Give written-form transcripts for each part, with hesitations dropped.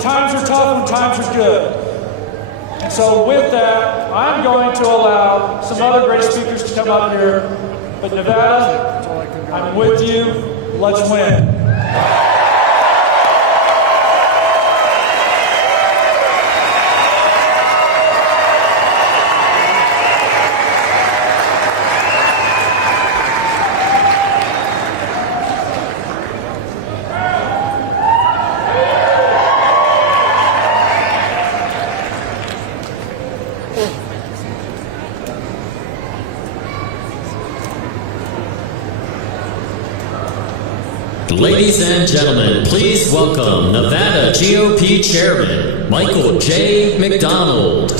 times are tough, when times are good. And so with that, I'm going to allow some other great speakers to come up here. But Nevada, I'm with you. Let's win. Ladies and gentlemen, please welcome Nevada GOP Chairman Michael J. McDonald.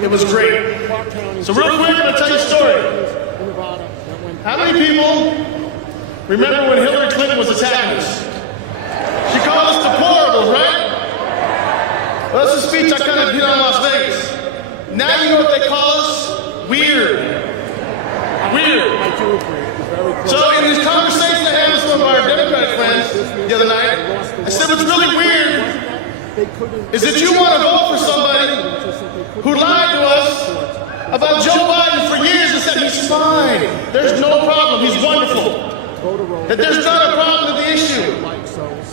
It was great. So real quick, I'm going to tell you a story. How many people remember when Hillary Clinton was attacking us? She called us deplorables, right? Well, that's a speech I kind of did on Las Vegas. Now you know what they call us? Weird. Weird. So in this conversation I had with some of our Democratic friends the other night, I said what's really weird is that you want to vote for somebody who lied to us about Joe Biden for years and said he's fine, there's no problem, he's wonderful, that there's not a problem with the issue.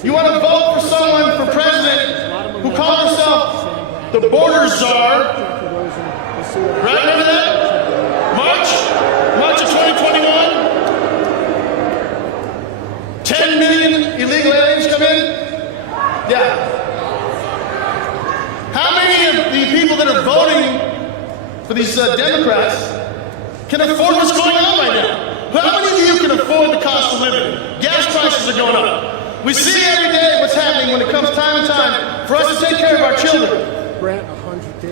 You want to vote for someone for president who called himself the border czar, right? Remember that? March of 2021? 10 million illegal aliens come in? Yeah. How many of the people that are voting for these Democrats can afford what's going on right now? How many of you can afford the cost of living? Gas prices are going up. We see every day what's happening when it comes time and time for us to take care of our children.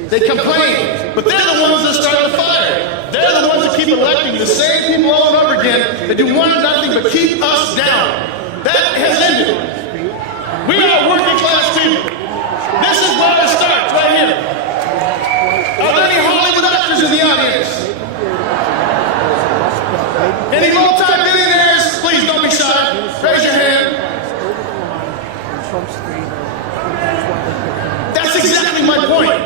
They complain, but they're the ones that start the fire. They're the ones that keep electing the same people all over again that do one nothing but keep us down. That has ended. We are working class people. This is where it starts, right here. Are there any Hollywood actors in the audience? Any multi-billionaires? Please don't be shy. Raise your hand. That's exactly my point.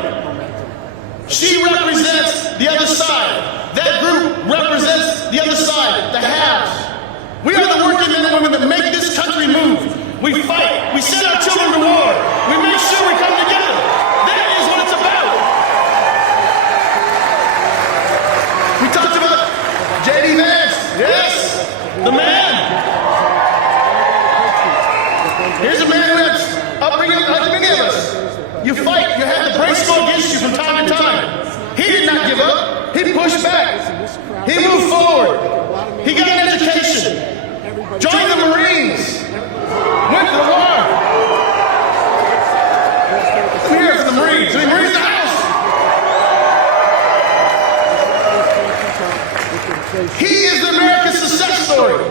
She represents the other side. That group represents the other side, the haves. We are the working men and women that make this country move. We fight. We send our children to war. We make sure we come together. That is what it's about. We talked about J.D. Vance. Yes, the man. Here's a man who has upbringing like many of us. You fight. You have the brace go against you from time to time. He did not give up. He pushed back. He moved forward. He got an education. Joined the Marines. Went to the war. I'm here for the Marines. The Marines in the house. He is the American success story.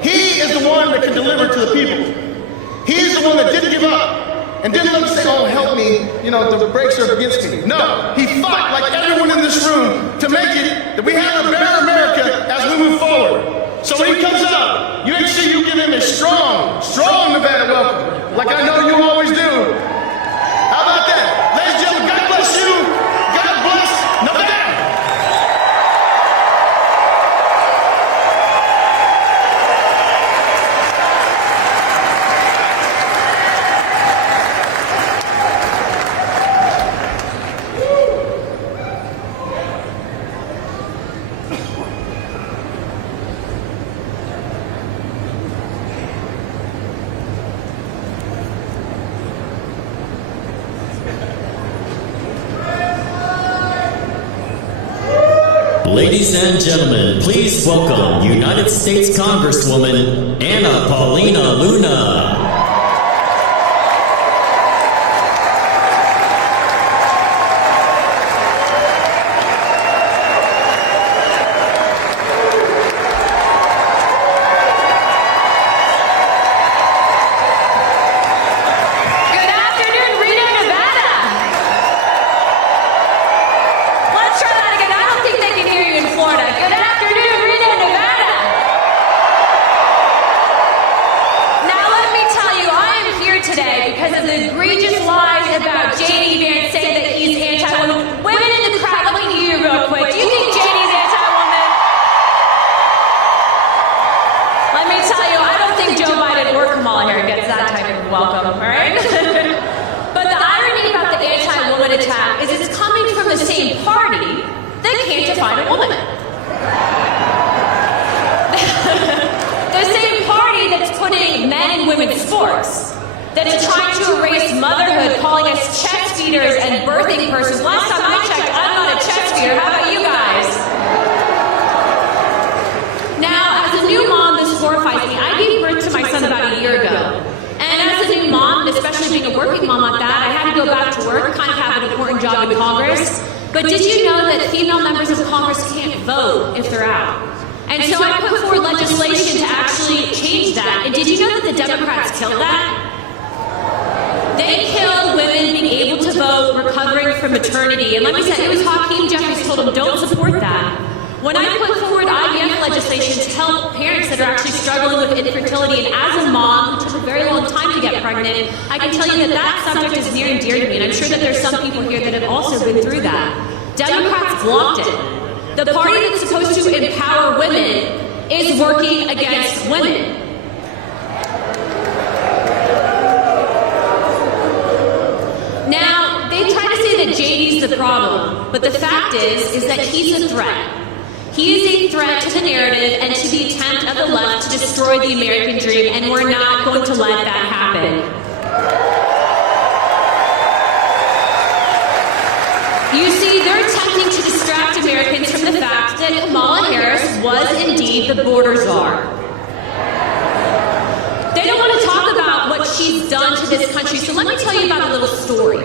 He is the one that can deliver to the people. He is the one that didn't give up and didn't let us say, oh, help me, you know, the brakes are against me. No, he fought like everyone in this room to make it that we have a better America as we move forward. So when he comes up, you make sure you give him a strong Nevada welcome, like I know you always do. How about that? Ladies and gentlemen, God bless you. God bless Nevada. Ladies and gentlemen, please welcome United States Congresswoman Anna Paulina Luna. That is trying to erase motherhood, calling us chest feeders and birthing persons. Last time I checked, I'm not a chest feeder. How about you guys? Now, as a new mom, this horrifies me. I gave birth to my son about a year ago. And as a new mom, and especially being a working mom like that, I had to go back to work, kind of have an important job in Congress. But did you know that female members of Congress can't vote if they're out? And so I put forward legislation to actually change that. And did you know that the Democrats killed that? They killed women being able to vote, recovering from maternity. And let me say, it was Hakeem Jeffries told them, don't support that. When I put forward IVF legislation to help parents that are actually struggling with infertility, and as a mom who took a very long time to get pregnant, I can tell you that that subject is near and dear to me. And I'm sure that there's some people here that have also been through that. Democrats blocked it. The party that's supposed to empower women is working against women. Now, they try to say that JD's the problem, but the fact is that he's a threat. He is a threat to the narrative and to the attempt of the left to destroy the American dream, and we're not going to let that happen. You see, they're attempting to distract Americans from the fact that Kamala Harris was indeed the border czar. They don't want to talk about what she's done to this country, so let me tell you about a little story.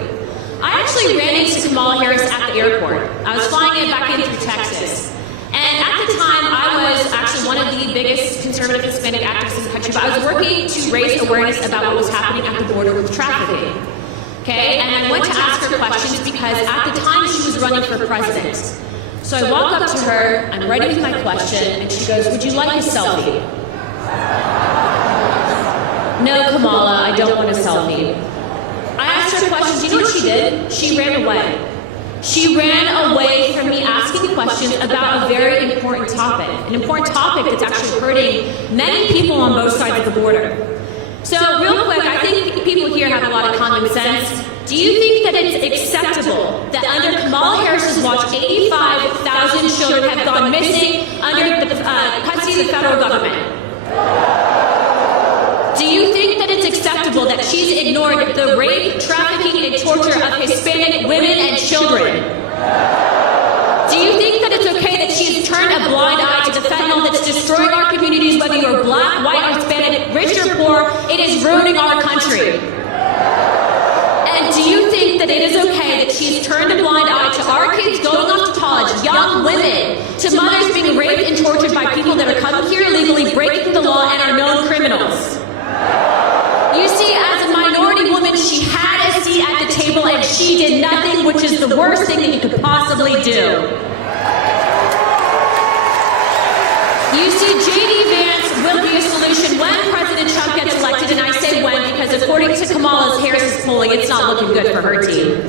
I actually ran into Kamala Harris at the airport. I was flying in back in through Texas. And at the time, I was actually one of the biggest conservative Hispanic activists in the country, but I was working to raise awareness about what was happening at the border with trafficking. Okay, and I went to ask her questions because at the time she was running for president. So I walk up to her, I'm ready with my question, and she goes, would you like a selfie? No, Kamala, I don't want a selfie. I asked her questions, you know what she did? She ran away. She ran away from me asking questions about a very important topic, an important topic that's actually hurting many people on both sides of the border. So real quick, I think people here have a lot of common sense. Do you think that it's acceptable that under Kamala Harris's watch, 85,000 children have gone missing under the custody of the federal government? Do you think that it's acceptable that she's ignored the rape, trafficking, and torture of Hispanic women and children? Do you think that it's okay that she's turned a blind eye to the fentanyl that's destroying our communities, whether you're black, white, or Hispanic, rich or poor? It is ruining our country. And do you think that it is okay that she's turned a blind eye to our kids going off to college, young women, to mothers being raped and tortured by people that are coming here illegally, breaking the law, and are known criminals? You see, as a minority woman, she had a seat at the table and she did nothing, which is the worst thing that you could possibly do. You see, J.D. Vance will be a solution when President Trump gets elected, and I say when because according to Kamala Harris's polling, it's not looking good for her team.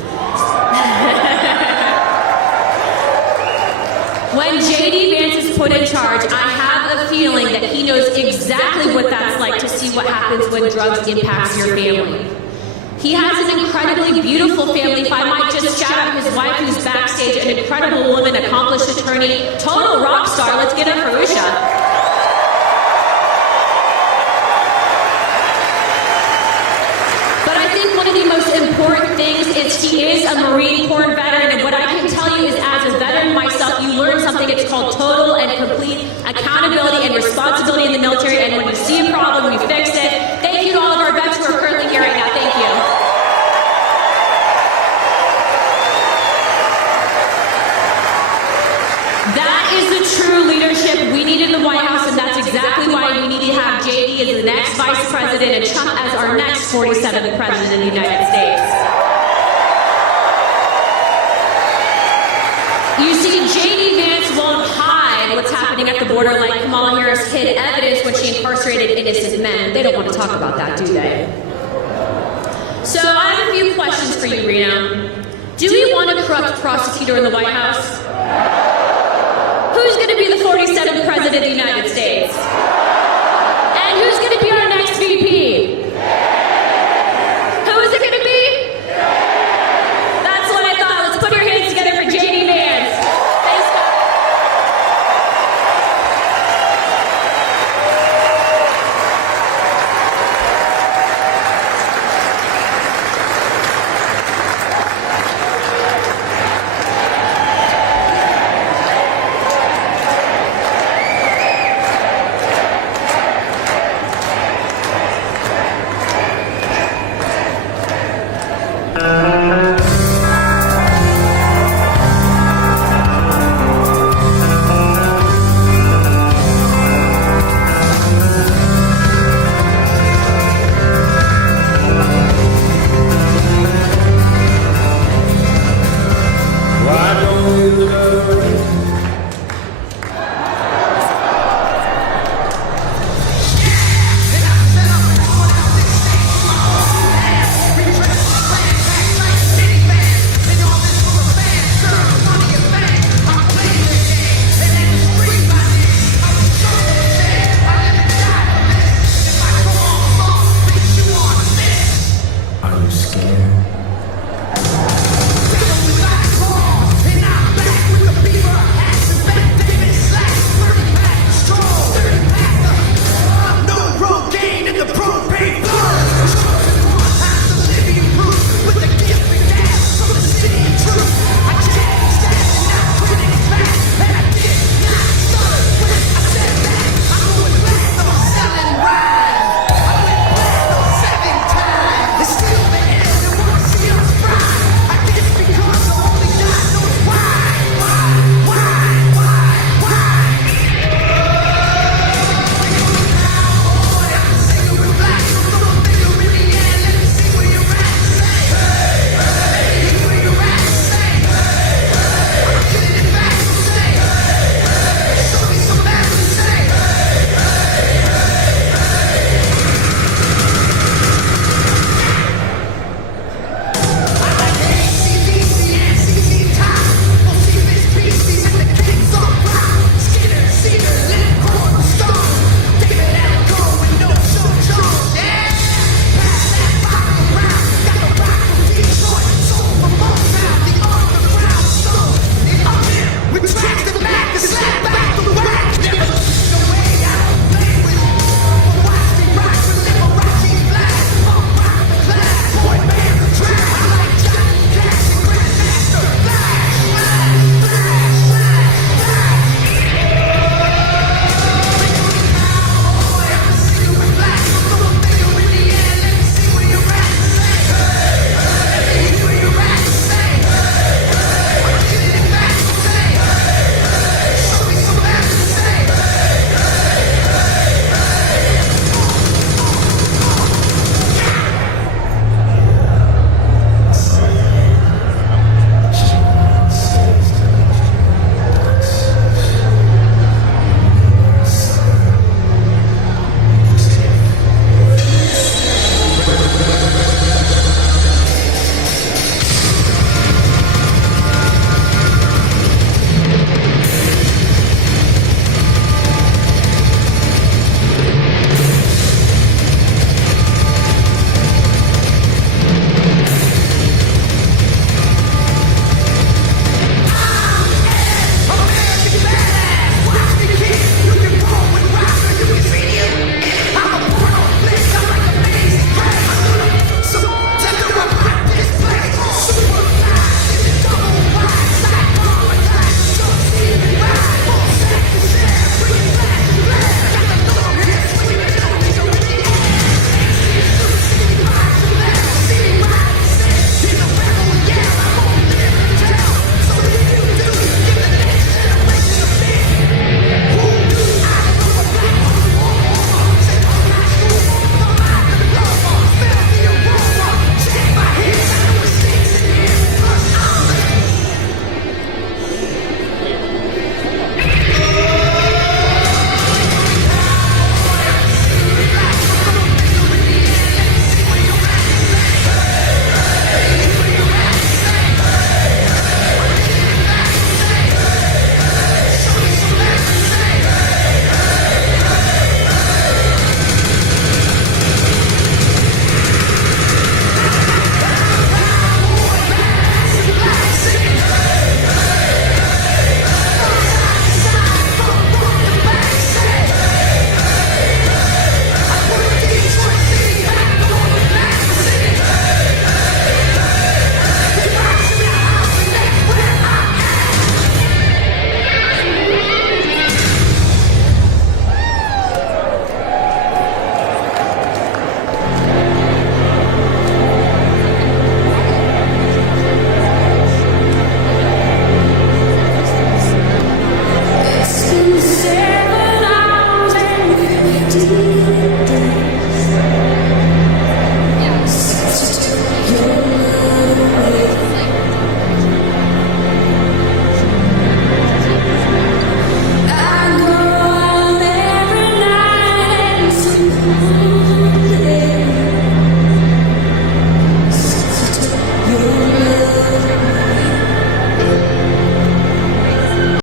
When J.D. Vance is put in charge, I have a feeling that he knows exactly what that's like to see what happens when drugs impacts your family. He has an incredibly beautiful family. If I might just shout out his wife who's backstage, an incredible woman, accomplished attorney, total rock star. Let's get her Farusha. Important things is he is a Marine Corps veteran, and what I can tell you is as a veteran myself, you learn something, it's called he is the next vice president and Trump as our next 47th president of the United States. You see, J.D. Vance won't hide what's happening at the border like Kamala Harris hid evidence when she incarcerated innocent men. They don't want to talk about that, do they? So I have a few questions for you, Reno. Do we want a corrupt prosecutor in the White House? Who's going to be the 47th president of the United States?